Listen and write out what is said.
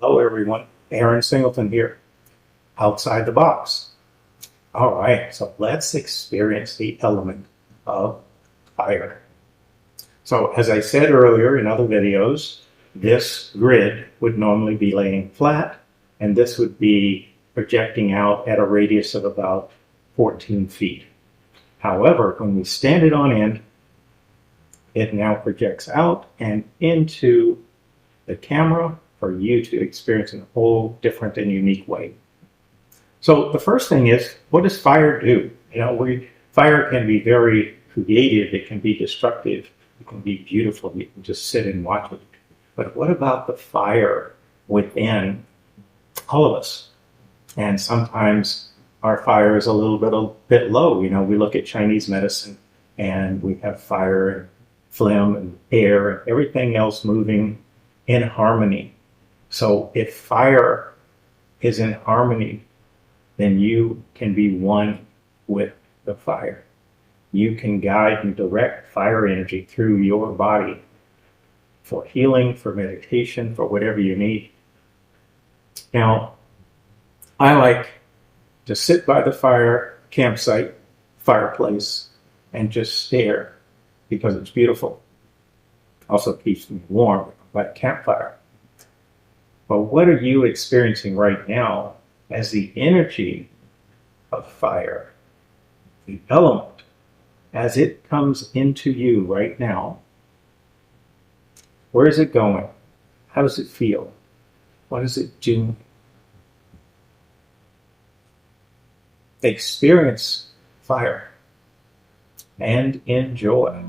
Hello everyone, Aaron Singleton here, outside the box. All right, so let's experience the element of fire. So as I said earlier in other videos, this grid would normally be laying flat, and this would be projecting out at a radius of about 14 feet. However, when we stand it on end, it now projects out and into the camera for you to experience in a whole different and unique way. So the first thing is, what does fire do? Fire can be very creative, it can be destructive, it can be beautiful, you can just sit and watch it. But what about the fire within all of us? And sometimes our fire is a little bit low. We look at Chinese medicine and we have fire and phlegm and air and everything else moving in harmony. So if fire is in harmony, then you can be one with the fire. You can guide and direct fire energy through your body for healing, for meditation, for whatever you need. Now, I like to sit by the campsite, fireplace, and just stare because it's beautiful. Also keeps me warm by a campfire. But what are you experiencing right now as the energy of fire, the element, as it comes into you right now? Where is it going? How does it feel? What is it doing? Experience fire and enjoy.